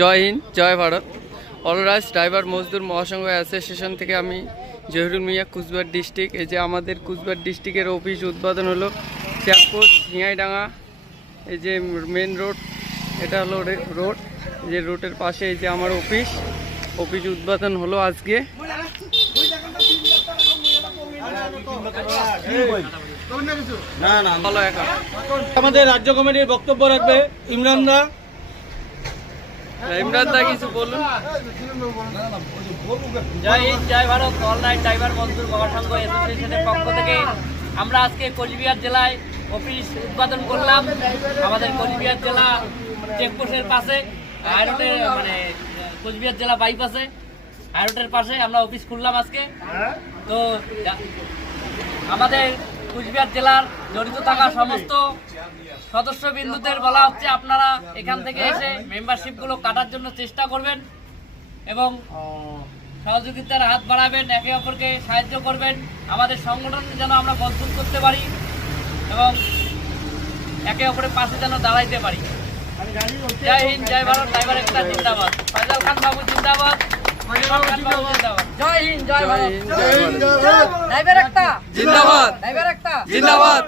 জয় হিন্দ, জয় ভারত। অলরাজ, ড্রাইভার মজদুর মহাসংঘ অ্যাসোসিয়েশন থেকে আমি জহিরুল মিয়া, কুচবিহার ডিস্ট্রিক্ট। এই যে আমাদের কুচবিহার ডিস্ট্রিক্টের অফিস উদ্বোধন হলো চেকপোস্ট হিঙাইডাঙ্গা, এই যে মেন রোড এটা হলো রোড যে রোডের পাশে এই যে আমার অফিস অফিস উদ্বোধন হলো আজকে। আমাদের রাজ্য কমিটির বক্তব্য রাখবে ইমরান দা। কিছু বলুন। জয় জয় ভারত, অনলাইন ড্রাইভার পক্ষ থেকে আমরা আজকে কোচবিহার জেলায় অফিস উদ্বোধন করলাম। আমাদের কোচবিহার জেলা চেকপোস্টের পাশে হাইরোডে মানে কোচবিহার জেলা বাইপাসে হাইরোডের পাশে আমরা অফিস খুললাম আজকে। তো, আমাদের কুচবিহার জেলার জড়িত থাকা সমস্ত সদস্য বিন্দুদের বলা হচ্ছে আপনারা এখান থেকে এসে মেম্বারশিপগুলো কাটার জন্য চেষ্টা করবেন এবং সহযোগিতার হাত বাড়াবেন, একে অপরকে সাহায্য করবেন। আমাদের সংগঠন যেন আমরা মজবুত করতে পারি এবং একে অপরের পাশে যেন দাঁড়াইতে পারি। জয় হিন্দ, জয় ভারত ড্রাইভার একটা জিন্দাবাদ ফয়জাল খান বাবু, জিন্দাবাদ ইমরান খান বাবু জিন্দাবাদ জয় হিন্দ জয় জয় ভারত হিন্দ জয় ভারত। ড্রাইভার একটা। জিন্দাবাদ। ড্রাইভার একটা। জিন্দাবাদ।